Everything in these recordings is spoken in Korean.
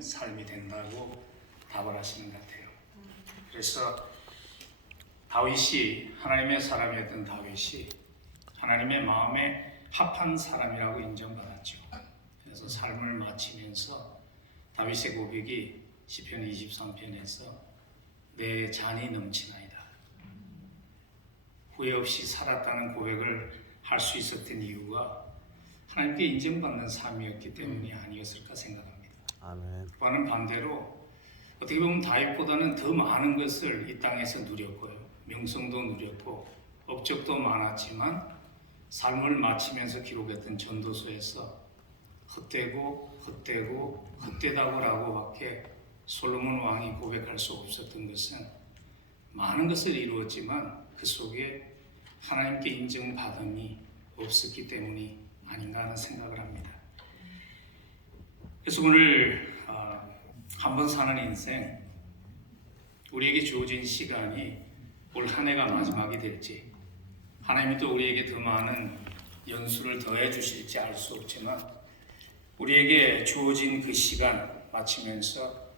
삶이 된다고 답을 하시는 것 같아요. 그래서 다윗이 하나님의 사람이었던 다윗이 하나님의 마음에 합한 사람이라고 인정받았죠. 그래서 삶을 마치면서 다윗의 고백이 시편 23편에서 내 잔이 넘치나이다. 후회 없이 살았다는 고백을 할 수 있었던 이유가 하나님께 인정받는 삶이었기 때문이 아니었을까 생각합니다. 아멘. 그와는 반대로 어떻게 보면 다윗보다는 더 많은 것을 이 땅에서 누렸고요. 명성도 누렸고 업적도 많았지만 삶을 마치면서 기록했던 전도서에서 헛되다고라고밖에 솔로몬 왕이 고백할 수 없었던 것은 많은 것을 이루었지만 그 속에 하나님께 인정받음이 없었기 때문이 아닌가 하는 생각을 합니다. 그래서 오늘 한 번 사는 인생, 우리에게 주어진 시간이 올 한 해가 마지막이 될지, 하나님이 또 우리에게 더 많은 연수를 더해 주실지 알 수 없지만 우리에게 주어진 그 시간 마치면서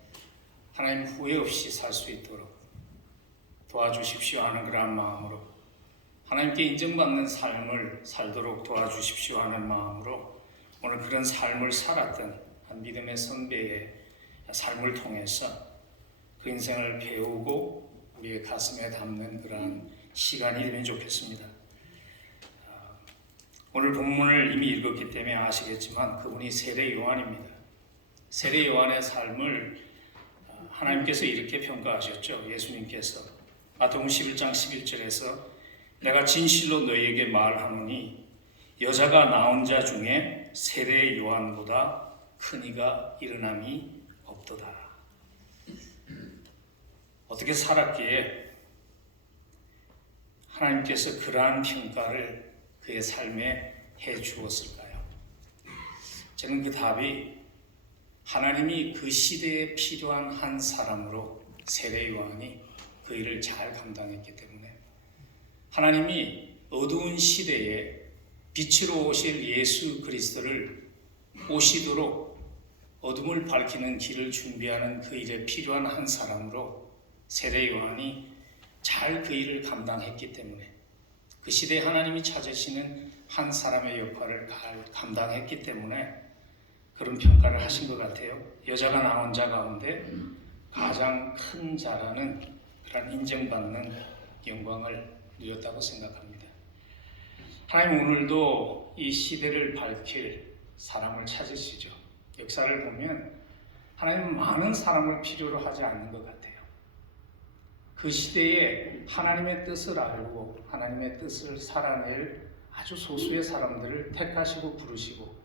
하나님 후회 없이 살 수 있도록 도와주십시오 하는 그런 마음으로, 하나님께 인정받는 삶을 살도록 도와주십시오 하는 마음으로 오늘 그런 삶을 살았던 한 믿음의 선배의 삶을 통해서 그 인생을 배우고 우리의 가슴에 담는 그러한 시간이 되면 좋겠습니다. 오늘 본문을 이미 읽었기 때문에 아시겠지만 그분이 세례 요한입니다. 세례 요한의 삶을 하나님께서 이렇게 평가하셨죠. 예수님께서 마태복음 11장 11절에서 내가 진실로 너희에게 말하노니 여자가 낳은 자 중에 세례 요한보다 큰 이가 일어남이 없도다. 어떻게 살았기에 하나님께서 그러한 평가를 그의 삶에 해 주었을까요? 저는 그 답이 하나님이 그 시대에 필요한 한 사람으로 세례 요한이 그 일을 잘 감당했기 때문에, 하나님이 어두운 시대에 빛으로 오실 예수 그리스도를 오시도록 어둠을 밝히는 길을 준비하는 그 일에 필요한 한 사람으로 세례 요한이 잘 그 일을 감당했기 때문에, 그 시대에 하나님이 찾으시는 한 사람의 역할을 감당했기 때문에 그런 평가를 하신 것 같아요. 여자가 낳은 자 가운데 가장 큰 자라는 그런 인정받는 영광을 누렸다고 생각합니다. 하나님 오늘도 이 시대를 밝힐 사람을 찾으시죠. 역사를 보면 하나님은 많은 사람을 필요로 하지 않는 것 같아요. 그 시대에 하나님의 뜻을 알고 하나님의 뜻을 살아낼 아주 소수의 사람들을 택하시고 부르시고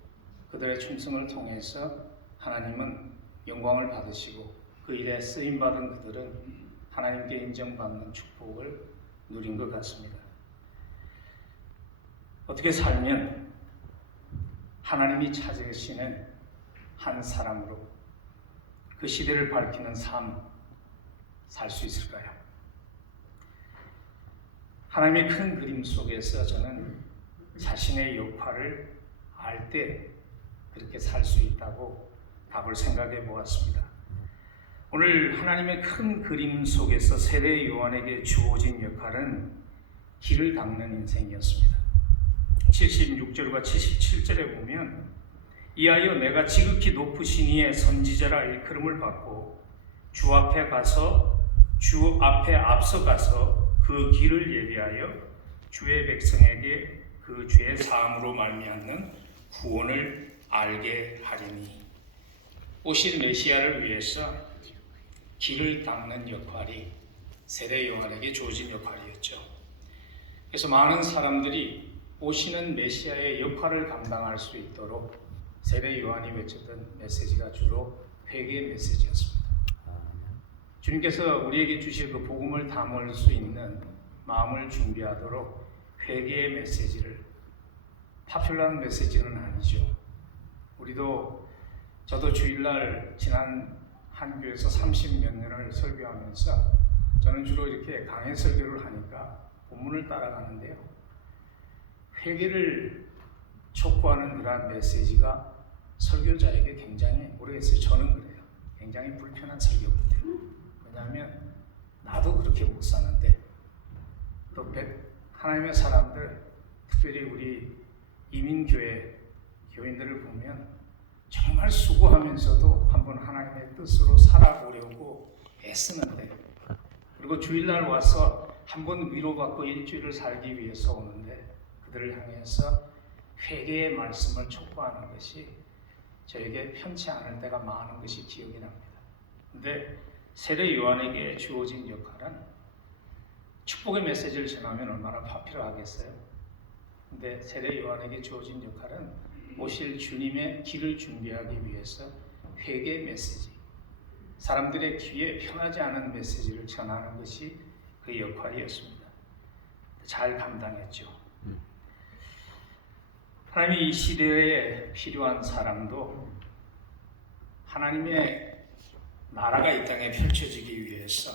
그들의 충성을 통해서 하나님은 영광을 받으시고 그 일에 쓰임받은 그들은 하나님께 인정받는 축복을 누린 것 같습니다. 어떻게 살면 하나님이 찾으시는 한 사람으로 그 시대를 밝히는 삶 살 수 있을까요? 하나님의 큰 그림 속에서 저는 자신의 역할을 알 때 그렇게 살 수 있다고 답을 생각해 보았습니다. 오늘 하나님의 큰 그림 속에서 세례 요한에게 주어진 역할은 길을 닦는 인생이었습니다. 76절과 77절에 보면 이하여 내가 지극히 높으신 이의 선지자라 일컬음을 받고 주 앞에 앞서가서 그 길을 예비하여 주의 백성에게 그 죄의 사함으로 말미암는 구원을 알게 하리니, 오실 메시아를 위해서 길을 닦는 역할이 세례 요한에게 주어진 역할이었죠. 그래서 많은 사람들이 오시는 메시아의 역할을 감당할 수 있도록 세례 요한이 외쳤던 메시지가 주로 회개의 메시지였습니다. 주님께서 우리에게 주실 그 복음을 담을 수 있는 마음을 준비하도록 회개의 메시지를, 파퓰러한 메시지는 아니죠. 저도 주일날 지난 한 교회에서 30몇 년을 설교하면서 저는 주로 이렇게 강해 설교를 하니까 본문을 따라가는데요. 회개를 촉구하는 그러한 메시지가 설교자에게 굉장히, 모르겠어요. 저는 그래요. 굉장히 불편한 설교거든요. 왜냐하면 나도 그렇게 못 사는데 또 하나님의 사람들, 특별히 우리 이민교회 교인들을 보면 정말 수고하면서도 한번 하나님의 뜻으로 살아보려고 애쓰는데, 그리고 주일날 와서 한번 위로받고 일주일을 살기 위해서 오는데 그들을 향해서 회개의 말씀을 촉구하는 것이 저에게 편치 않을 때가 많은 것이 기억이 납니다. 근데 세례 요한에게 주어진 역할은 축복의 메시지를 전하면 얼마나 필요하겠어요. 근데 세례 요한에게 주어진 역할은 오실 주님의 길을 준비하기 위해서 회개 메시지, 사람들의 귀에 편하지 않은 메시지를 전하는 것이 그 역할이었습니다. 잘 감당했죠. 하나님이 이 시대에 필요한 사람도 하나님의 나라가 이 땅에 펼쳐지기 위해서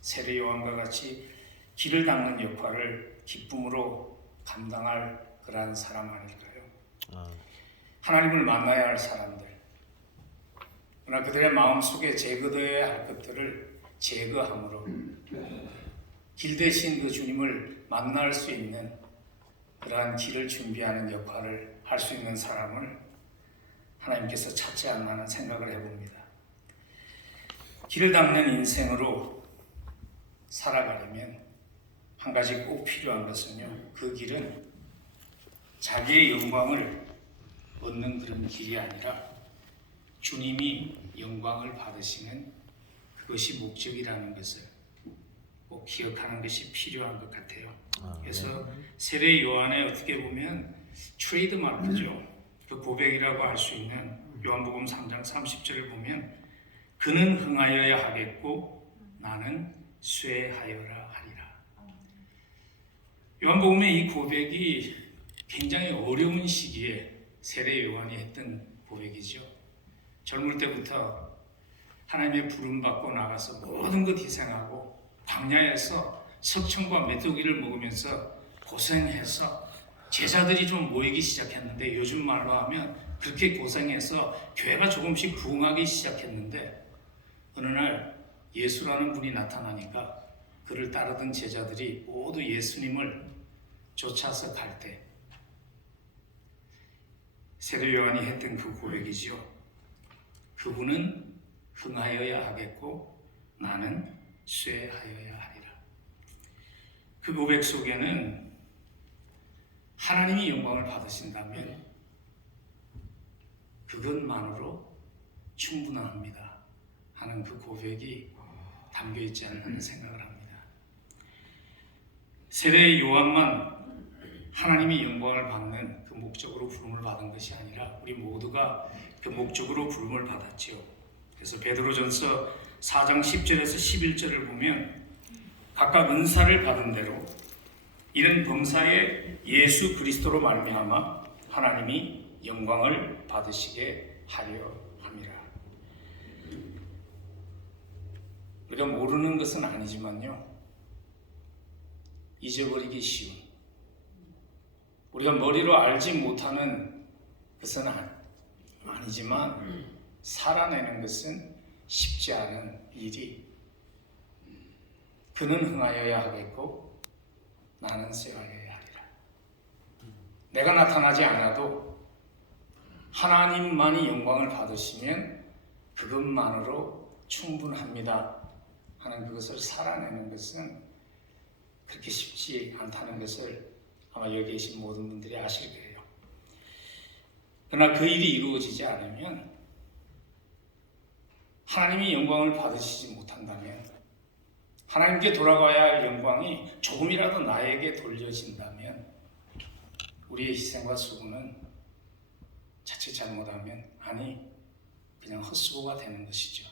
세례 요한과 같이 길을 닦는 역할을 기쁨으로 감당할 그러한 사람 아닐까요? 하나님을 만나야 할 사람들, 그러나 그들의 마음속에 제거되어야 할 것들을 제거함으로 길 대신 그 주님을 만날 수 있는 그러한 길을 준비하는 역할을 할 수 있는 사람을 하나님께서 찾지 않나 하는 생각을 해봅니다. 길을 닦는 인생으로 살아가려면 한 가지 꼭 필요한 것은요, 그 길은 자기의 영광을 얻는 그런 길이 아니라 주님이 영광을 받으시는 그것이 목적이라는 것을 꼭 기억하는 것이 필요한 것 같아요. 그래서 세례 요한의 어떻게 보면 트레이드 마크죠. 그 고백이라고 할 수 있는 요한복음 3장 30절을 보면 그는 흥하여야 하겠고 나는 쇠하여라 하리라. 요한복음의 이 고백이 굉장히 어려운 시기에 세례 요한이 했던 고백이죠. 젊을 때부터 하나님의 부름 받고 나가서 모든 것 희생하고 광야에서 석청과 메뚜기를 먹으면서 고생해서 제자들이 좀 모이기 시작했는데, 요즘 말로 하면 그렇게 고생해서 교회가 조금씩 부흥하기 시작했는데, 어느 날 예수라는 분이 나타나니까 그를 따르던 제자들이 모두 예수님을 쫓아서 갈 때 세례 요한이 했던 그 고백이지요. 그분은 흥하여야 하겠고 나는 쇠하여야 하리라. 그 고백 속에는 하나님이 영광을 받으신다면 그것만으로 충분합니다 하는 그 고백이 담겨 있지 않는 생각을 합니다. 세례 요한만 하나님이 영광을 받는 그 목적으로 부름을 받은 것이 아니라 우리 모두가 그 목적으로 부름을 받았지요. 그래서 베드로전서 4장 10절에서 11절을 보면 각각 은사를 받은 대로 이런 범사에 예수 그리스도로 말미암아 하나님이 영광을 받으시게 하려 함이라. 우리가 모르는 것은 아니지만요, 잊어버리기 쉬운, 우리가 머리로 알지 못하는 것은 아니지만 살아내는 것은 쉽지 않은 일이, 그는 흥하여야 하겠고 나는 쇠하여야 하리라. 내가 나타나지 않아도 하나님만이 영광을 받으시면 그것만으로 충분합니다 하는 그것을 살아내는 것은 그렇게 쉽지 않다는 것을 아마 여기 계신 모든 분들이 아실 거예요. 그러나 그 일이 이루어지지 않으면, 하나님이 영광을 받으시지 못한다면, 하나님께 돌아가야 할 영광이 조금이라도 나에게 돌려진다면 우리의 희생과 수고는 자칫 잘못하면 그냥 헛수고가 되는 것이죠.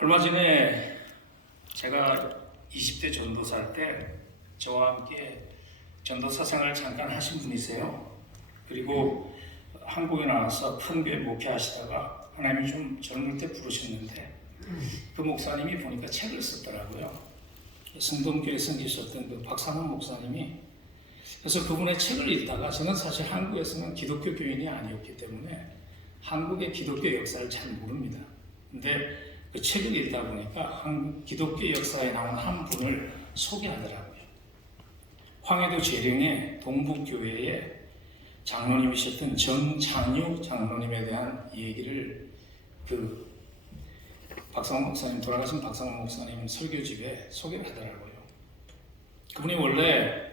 얼마 전에 제가 20대 전도사일 때 저와 함께 전도사 생활을 잠깐 하신 분이세요. 그리고 한국에 나와서 큰 교회 목회하시다가 하나님이 좀 젊을 때 부르셨는데 그 목사님이 보니까 책을 썼더라고요. 성동교회 섬기셨던 그 박상훈 목사님이. 그래서 그분의 책을 읽다가, 저는 사실 한국에서는 기독교 교인이 아니었기 때문에 한국의 기독교 역사를 잘 모릅니다. 근데 그 책을 읽다 보니까 한국 기독교 역사에 나온 한 분을 소개하더라고요. 황해도 재령의 동북교회의 장로님이셨던 정찬유 장로님에 대한 얘기를 그 박상원 목사님, 돌아가신 박상원 목사님 설교집에 소개를 하더라고요. 그분이 원래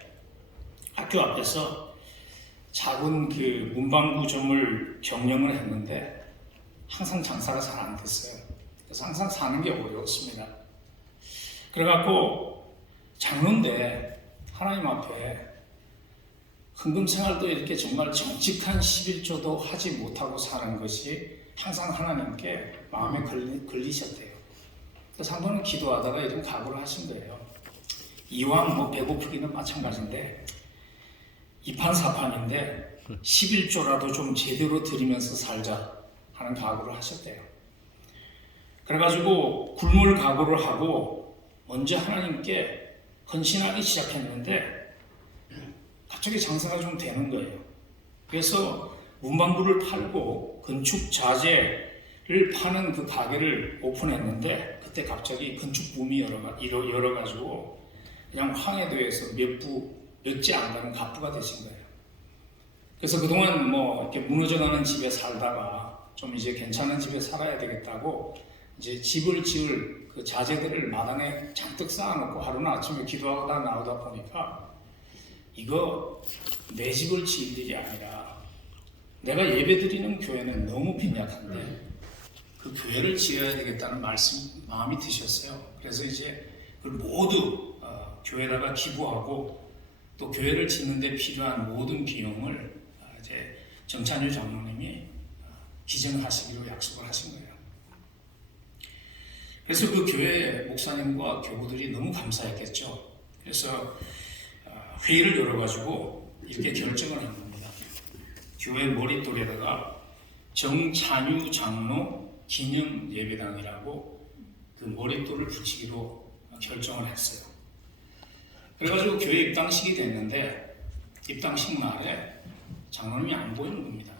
학교 앞에서 작은 그 문방구점을 경영을 했는데 항상 장사가 잘 안 됐어요. 그래서 항상 사는 게 어려웠습니다. 그래갖고 장로인데 하나님 앞에 헌금 생활도 이렇게 정말 정직한 11조도 하지 못하고 사는 것이 항상 하나님께 마음에 걸리셨대요. 그래서 한 번은 기도하다가 이런 각오를 하신 거예요. 이왕 뭐 배고프기는 마찬가지인데 이판사판인데 11조라도 좀 제대로 드리면서 살자 하는 각오를 하셨대요. 그래가지고 굶을 각오를 하고 먼저 하나님께 헌신하기 시작했는데 갑자기 장사가 좀 되는 거예요. 그래서 문방구를 팔고 건축 자재를 파는 그 가게를 오픈했는데 그때 갑자기 건축 붐이 열어가지고 그냥 황해도에서 몇 째 안 가는 갑부가 되신 거예요. 그래서 그동안 뭐 이렇게 무너져가는 집에 살다가 좀 이제 괜찮은 집에 살아야 되겠다고 이제 집을 지을 그 자재들을 마당에 잔뜩 쌓아놓고 하루는 아침에 기도하고 다 나오다 보니까 이거 내 집을 지을 일이 아니라 내가 예배드리는 교회는 너무 빈약한데 그 교회를 지어야 되겠다는 마음이 드셨어요. 그래서 이제 그걸 모두 교회에다가 기부하고 또 교회를 짓는 데 필요한 모든 비용을 이제 정찬유 장로님이 기증하시기로 약속을 하신 거예요. 그래서 그 교회 목사님과 교구들이 너무 감사했겠죠. 그래서 회의를 열어가지고 이렇게 결정을 한 겁니다. 교회 머릿돌에다가 정찬유 장로 기념 예배당이라고 그 머릿돌을 붙이기로 결정을 했어요. 그래가지고 교회 입당식이 됐는데 입당식 날에 장로님이 안 보이는 겁니다.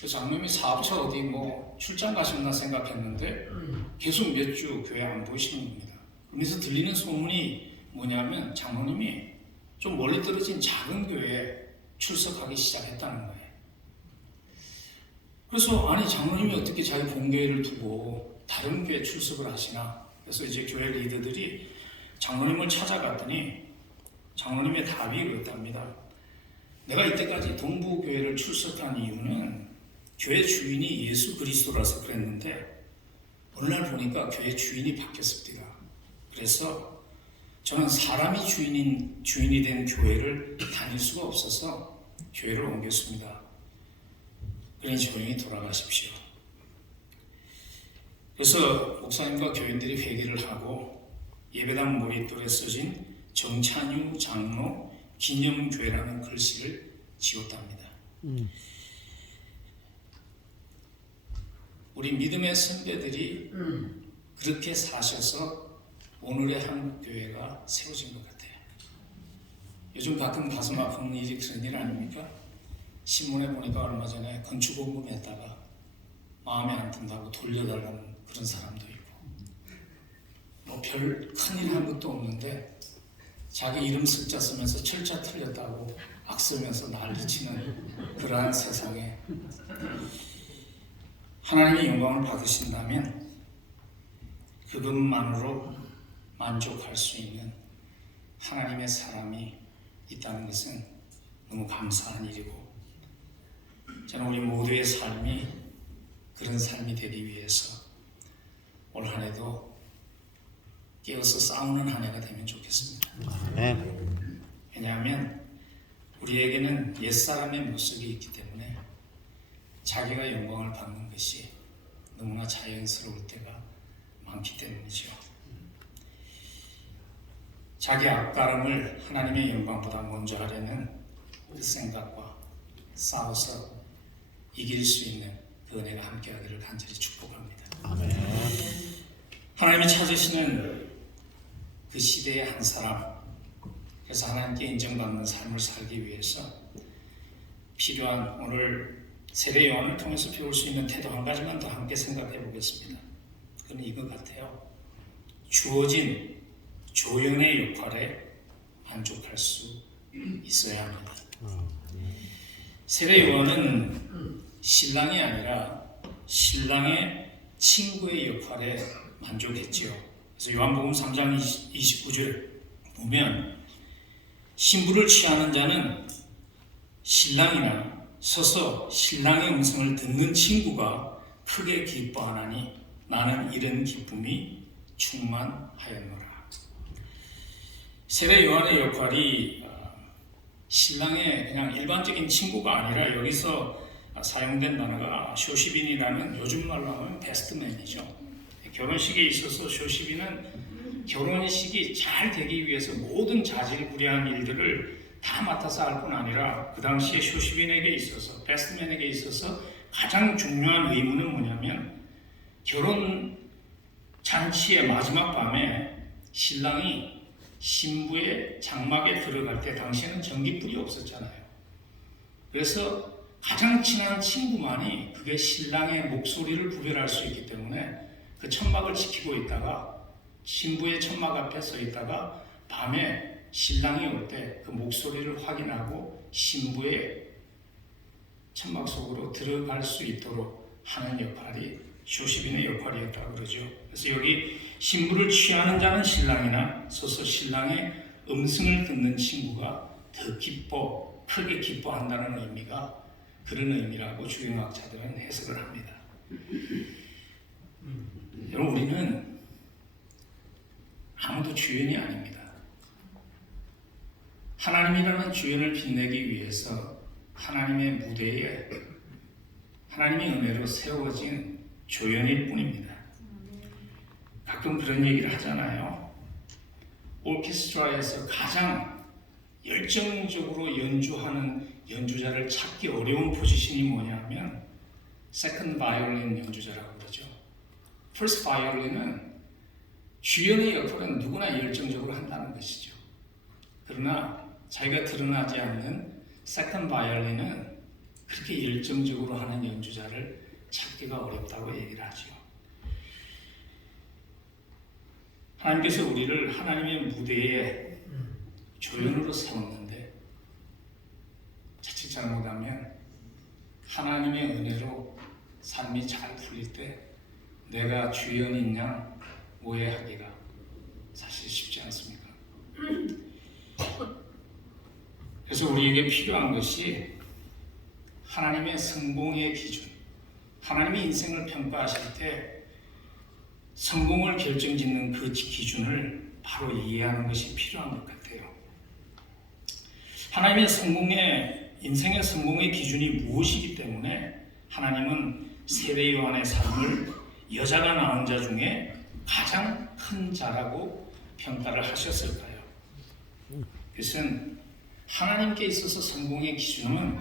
그 장로님이 사업차 어디 뭐 출장 가셨나 생각했는데 계속 몇 주 교회 안 보이시는 겁니다. 그러면서 들리는 소문이 뭐냐면 장로님이 좀 멀리 떨어진 작은 교회에 출석하기 시작했다는 거예요. 그래서 아니 장로님이 어떻게 자기 본교회를 두고 다른 교회에 출석을 하시나? 그래서 이제 교회 리더들이 장로님을 찾아갔더니 장로님의 답이 이렇답니다. 내가 이때까지 동부교회를 출석한 이유는 교회 주인이 예수 그리스도라서 그랬는데 어느 날 보니까 교회 주인이 바뀌었습니다. 그래서 저는 사람이 주인이 된 교회를 다닐 수가 없어서 교회를 옮겼습니다. 그러니 조용히 돌아가십시오. 그래서 목사님과 교인들이 회개를 하고 예배당 머릿돌에 써진 정찬유 장로 기념교회라는 글씨를 지웠답니다. 우리 믿음의 선배들이 그렇게 사셔서 오늘의 한국교회가 세워진 것 같아요. 요즘 가끔 가슴 아픈 일이 그런 일 아닙니까? 신문에 보니까 얼마 전에 건축원금했다가 마음에 안 든다고 돌려달라는 그런 사람도 있고 뭐 별 큰일 한 것도 없는데 자기 이름 숫자 쓰면서 철자 틀렸다고 악쓰면서 난리치는 그러한 세상에 하나님의 영광을 받으신다면 그것만으로 만족할 수 있는 하나님의 사람이 있다는 것은 너무 감사한 일이고 저는 우리 모두의 삶이 그런 삶이 되기 위해서 올 한 해도 깨어서 싸우는 한 해가 되면 좋겠습니다. 아멘. 왜냐하면 우리에게는 옛사람의 모습이 있기 때문에 자기가 영광을 받는 것이 너무나 자연스러울 때가 많기 때문이죠. 자기 앞가름을 하나님의 영광보다 먼저 하려는 그 생각과 싸워서 이길 수 있는 그 은혜가 함께하기를 간절히 축복합니다. 아멘. 하나님이 찾으시는 그 시대의 한 사람, 그래서 하나님께 인정받는 삶을 살기 위해서 필요한 오늘 세례 요한을 통해서 배울 수 있는 태도 한 가지만 더 함께 생각해 보겠습니다. 그건 이거 같아요. 주어진 조연의 역할에 만족할 수 있어야 합니다. 세례 요한은 신랑이 아니라 신랑의 친구의 역할에 만족했지요. 그래서 요한복음 3장 29절 보면 신부를 취하는 자는 신랑이나 서서 신랑의 음성을 듣는 친구가 크게 기뻐하나니 나는 이런 기쁨이 충만하였노라. 세례 요한의 역할이 신랑의 그냥 일반적인 친구가 아니라 여기서 사용된 단어가 쇼시빈이라는 요즘 말로 하면 베스트맨이죠. 결혼식에 있어서 쇼시빈은 결혼식이 잘 되기 위해서 모든 자질구레한 일들을 다 맡아서 할 뿐 아니라 그 당시에 쇼시빈에게 있어서 베스트맨에게 있어서 가장 중요한 의무는 뭐냐면 결혼 잔치의 마지막 밤에 신랑이 신부의 장막에 들어갈 때 당시에는 전기불이 없었잖아요. 그래서 가장 친한 친구만이 그게 신랑의 목소리를 구별할 수 있기 때문에 그 천막을 지키고 있다가 신부의 천막 앞에 서 있다가 밤에 신랑이 올 때 그 목소리를 확인하고 신부의 천막 속으로 들어갈 수 있도록 하는 역할이 쇼시빈의 역할이었다고 그러죠. 그래서 여기 신부를 취하는 자는 신랑이나 서서 신랑의 음성을 듣는 친구가 더 크게 기뻐한다는 의미가 그런 의미라고 주경학자들은 해석을 합니다. 여러분, 우리는 아무도 주연이 아닙니다. 하나님이라는 주연을 빛내기 위해서 하나님의 무대에 하나님의 은혜로 세워진 조연일 뿐입니다. 가끔 그런 얘기를 하잖아요. 오케스트라에서 가장 열정적으로 연주하는 연주자를 찾기 어려운 포지션이 뭐냐면 세컨드 바이올린 연주자라고 그러죠. 퍼스트 바이올린은 주연의 역할은 누구나 열정적으로 한다는 것이죠. 그러나 자기가 드러나지 않는 세컨드 바이올린은 그렇게 열정적으로 하는 연주자를 찾기가 어렵다고 얘기를 하죠. 하나님께서 우리를 하나님의 무대에 조연으로 세웠는데 자칫 잘못하면 하나님의 은혜로 삶이 잘 풀릴 때 내가 주연인 양 오해하기가 사실 쉽지 않습니까? 그래서 우리에게 필요한 것이 하나님의 성공의 기준, 하나님의 인생을 평가하실 때 성공을 결정짓는 그 기준을 바로 이해하는 것이 필요한 것 같아요. 하나님의 인생의 성공의 기준이 무엇이기 때문에 하나님은 세례 요한의 삶을 여자가 낳은 자 중에 가장 큰 자라고 평가를 하셨을까요? 그것은 하나님께 있어서 성공의 기준은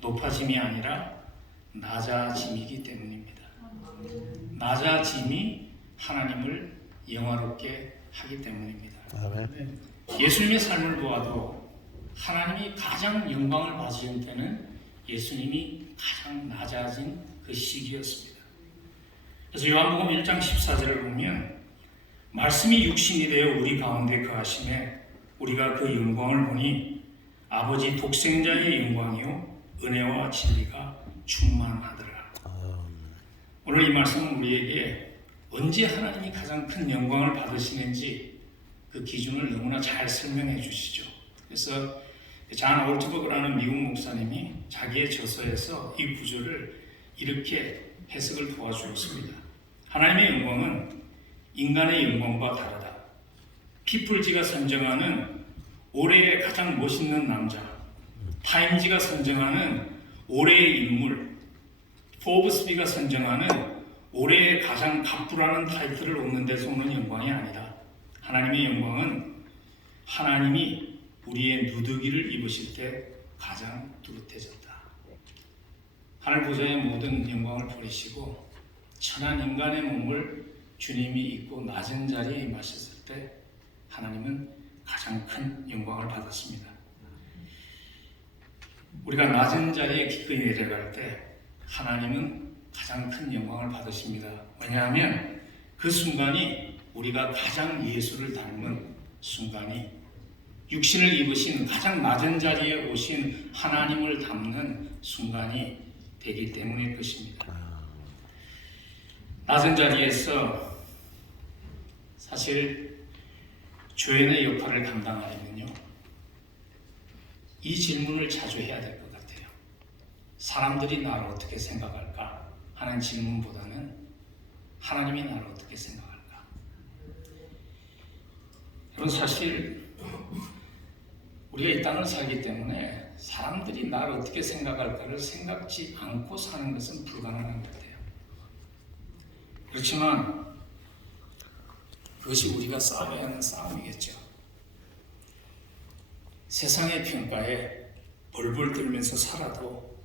높아짐이 아니라 낮아짐이기 때문입니다. 낮아짐이 하나님을 영화롭게 하기 때문입니다. 아멘. 예수님의 삶을 보아도 하나님이 가장 영광을 받으신 때는 예수님이 가장 낮아진 그 시기였습니다. 그래서 요한복음 1장 14절을 보면 말씀이 육신이 되어 우리 가운데 거하심에 우리가 그 영광을 보니 아버지 독생자의 영광이요 은혜와 진리가 충만하더라. 오늘 이 말씀은 우리에게 언제 하나님이 가장 큰 영광을 받으시는지 그 기준을 너무나 잘 설명해 주시죠. 그래서 잔 올트버그라는 미국 목사님이 자기의 저서에서 이 구절을 이렇게 해석을 도와주었습니다. 하나님의 영광은 인간의 영광과 다르다. 피플지가 선정하는 올해의 가장 멋있는 남자, 타임지가 선정하는 올해의 인물, 포브스비가 선정하는 올해의 가장 갑부라는 타이틀을 얻는 데서 오는 영광이 아니다. 하나님의 영광은 하나님이 우리의 누더기를 입으실 때 가장 뚜렷해졌다. 하늘 보좌의 모든 영광을 버리시고 천한 인간의 몸을 주님이 입고 낮은 자리에 임하셨을 때 하나님은 가장 큰 영광을 받았습니다. 우리가 낮은 자리에 기꺼이 내려갈 때 하나님은 가장 큰 영광을 받으십니다. 왜냐하면 그 순간이 우리가 가장 예수를 닮은 순간이, 육신을 입으신 가장 낮은 자리에 오신 하나님을 닮는 순간이 되기 때문일 것입니다. 낮은 자리에서 사실 죄인의 역할을 감당하려면요, 이 질문을 자주 해야 될 것 같아요. 사람들이 나를 어떻게 생각할까 하는 질문보다는 하나님이 나를 어떻게 생각할까. 여러분, 사실 우리가 이 땅을 살기 때문에 사람들이 나를 어떻게 생각할까를 생각지 않고 사는 것은 불가능한 것 같아요. 그렇지만 그것이 우리가 싸워야 하는 싸움이겠죠. 세상의 평가에 벌벌 떨면서 살아도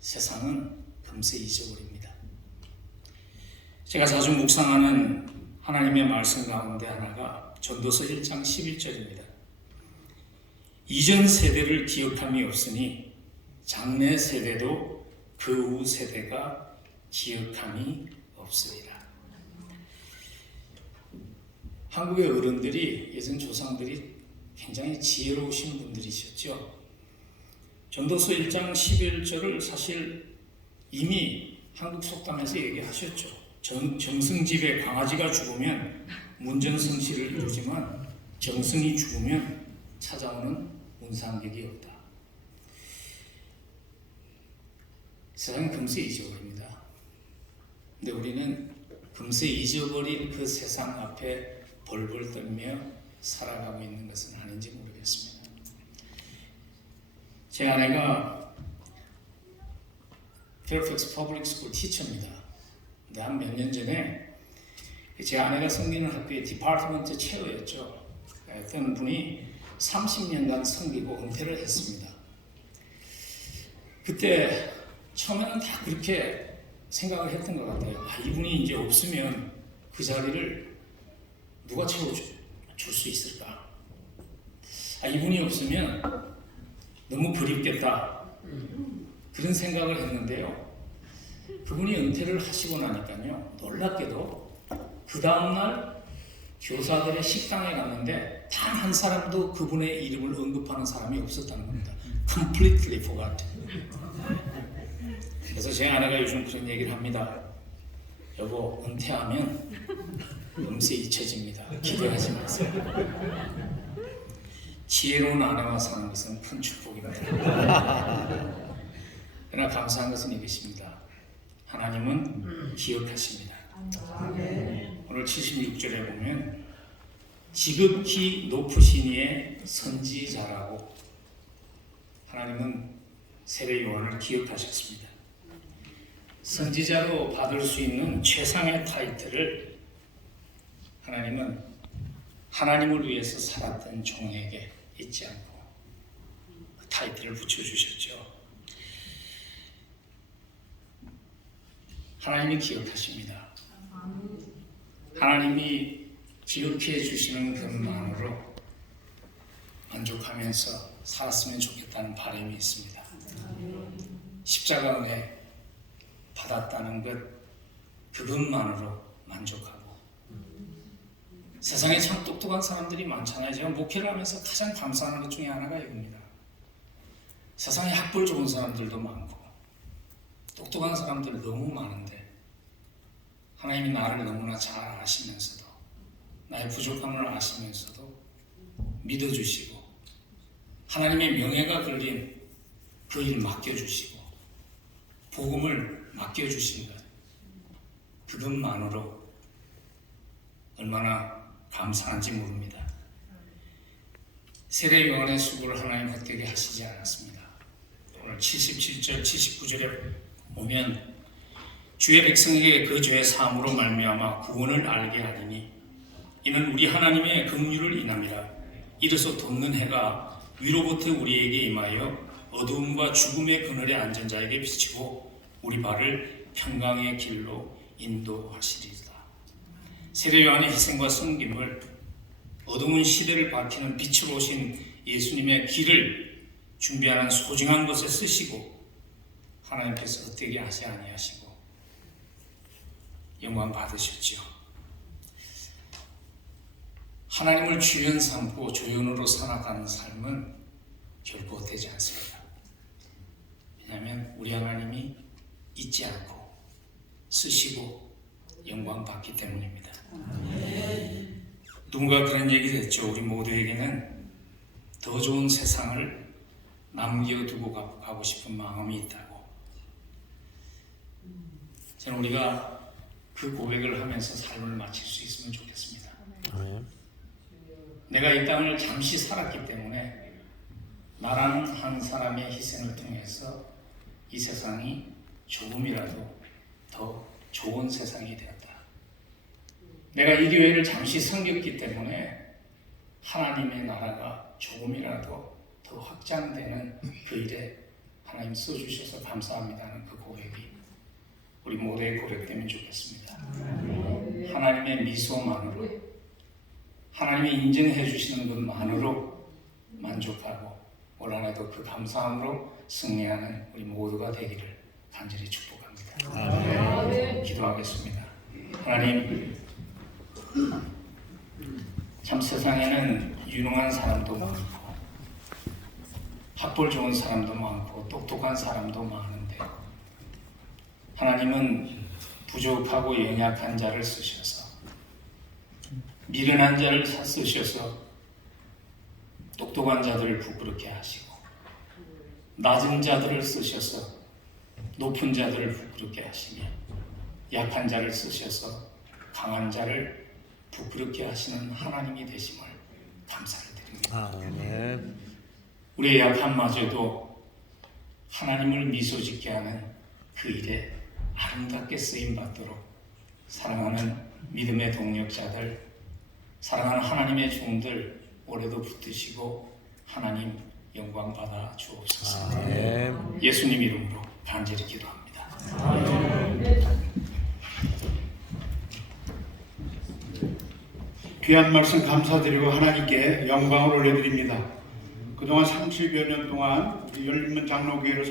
세상은 금세 잊어버립니다. 제가 자주 묵상하는 하나님의 말씀 가운데 하나가 전도서 1장 11절입니다. 이전 세대를 기억함이 없으니 장래 세대도 그 후 세대가 기억함이 없으리라. 한국의 어른들이, 예전 조상들이 굉장히 지혜로우신 분들이셨죠. 전도서 1장 11절을 사실 이미 한국 속담에서 얘기하셨죠. 정승집에 강아지가 죽으면 문전성시를 이루지만 정승이 죽으면 찾아오는 문상객이 없다. 세상은 금세 잊어버립니다. 근데 우리는 금세 잊어버린 그 세상 앞에 벌벌 떨며 살아가고 있는 것은 아닌지 모르겠습니다. 제 아내가 페어팩스 퍼블릭 스쿨 티처입니다. 근데 한 몇 년 전에 제 아내가 섬기는 학교의 디파트먼트 체어였죠. 어떤 분이 30년간 섬기고 은퇴를 했습니다. 그때 처음에는 다 그렇게 생각을 했던 것 같아요. 이분이 이제 없으면 그 자리를 누가 채워줄 수 있을까? 이분이 없으면 너무 그립겠다. 그런 생각을 했는데요. 그분이 은퇴를 하시고 나니까요, 놀랍게도 그 다음날 교사들의 식당에 갔는데 단 한 사람도 그분의 이름을 언급하는 사람이 없었다는 겁니다. Completely forgot. 그래서 제 아내가 요즘 그런 얘기를 합니다. 여보, 은퇴하면 금세 잊혀집니다. 기대하지 마세요. 지혜로운 아내와 사는 것은 큰 축복입니다. 그러나 감사한 것은 이것입니다. 하나님은 기억하십니다. 오늘 76절에 보면 지극히 높으신 이의 선지자라고 하나님은 세례 요한을 기억하셨습니다. 선지자로 받을 수 있는 최상의 타이틀을 하나님은 하나님을 위해서 살았던 종에게 잊지 않고 그 타이틀을 붙여주셨죠. 하나님이 기억하십니다. 하나님이 기억해 주시는 것만으로 만족하면서 살았으면 좋겠다는 바람이 있습니다. 십자가 은혜 받았다는 것, 그것만으로 만족하고. 세상에 참 똑똑한 사람들이 많잖아요. 제가 목회를 하면서 가장 감사하는 것 중에 하나가 이겁니다. 세상에 학벌 좋은 사람들도 많고 똑똑한 사람들 너무 많은데 하나님이 나를 너무나 잘 아시면서도, 나의 부족함을 아시면서도 믿어주시고 하나님의 명예가 걸린 그 일 맡겨주시고 복음을 맡겨주신 것, 그것만으로 얼마나 감사한지 모릅니다. 세례 요한의 수고를 하나님 헛되게 하시지 않았습니다. 오늘 77절, 79절에 보면 주의 백성에게 그 죄의 사함으로 말미암아 구원을 알게 하리니 이는 우리 하나님의 긍휼을 인함이라. 이로써 돋는 해가 위로부터 우리에게 임하여 어두움과 죽음의 그늘에 앉은 자에게 비치고 우리 발을 평강의 길로 인도하시리라. 세례 요한의 희생과 섬김을 어두운 시대를 밝히는 빛으로 오신 예수님의 길을 준비하는 소중한 것에 쓰시고 하나님께서 헛되게 하지 아니하시고 영광 받으셨지요. 하나님을 주연 삼고 조연으로 살아가는 삶은 결코 헛되지 않습니다. 왜냐하면 우리 하나님이 잊지 않고 쓰시고 영광 받기 때문입니다. 누군가 그런 얘기를 했죠. 우리 모두에게는 더 좋은 세상을 남겨두고 가고 싶은 마음이 있다고. 저는 우리가 그 고백을 하면서 삶을 마칠 수 있으면 좋겠습니다. 내가 이 땅을 잠시 살았기 때문에 나라는 한 사람의 희생을 통해서 이 세상이 조금이라도 더 좋은 세상이 되었다. 내가 이 교회를 잠시 섬겼기 때문에 하나님의 나라가 조금이라도 더 확장되는 그 일에 하나님 써주셔서 감사합니다는 그 고백이 우리 모두의 고백되면 좋겠습니다. 하나님의 미소만으로, 하나님이 인정해 주시는 것만으로 만족하고 올 한해도 그 감사함으로 승리하는 우리 모두가 되기를 간절히 축복합니다. 기도하겠습니다. 하나님, 참 세상에는 유능한 사람도 많고 학벌 좋은 사람도 많고 똑똑한 사람도 많은데 하나님은 부족하고 연약한 자를 쓰셔서 미련한 자를 쓰셔서 똑똑한 자들을 부끄럽게 하시고 낮은 자들을 쓰셔서 높은 자들을 부끄럽게 하시며 약한 자를 쓰셔서 강한 자를 부끄럽게 하시는 하나님이 되심을 감사를 드립니다. 아멘. 우리의 약함마저도 하나님을 미소짓게 하는 그 일에 아름답게 쓰임받도록 사랑하는 믿음의 동력자들, 사랑하는 하나님의 종들 올해도 붙드시고 하나님 영광 받아 주옵소서. 아멘. 예수님 이름으로 간절히 기도합니다. 아멘. 귀한 말씀 감사드리고 하나님께 영광을 올려드립니다. 그동안 30여 년 동안 우리 열린문 장로교회를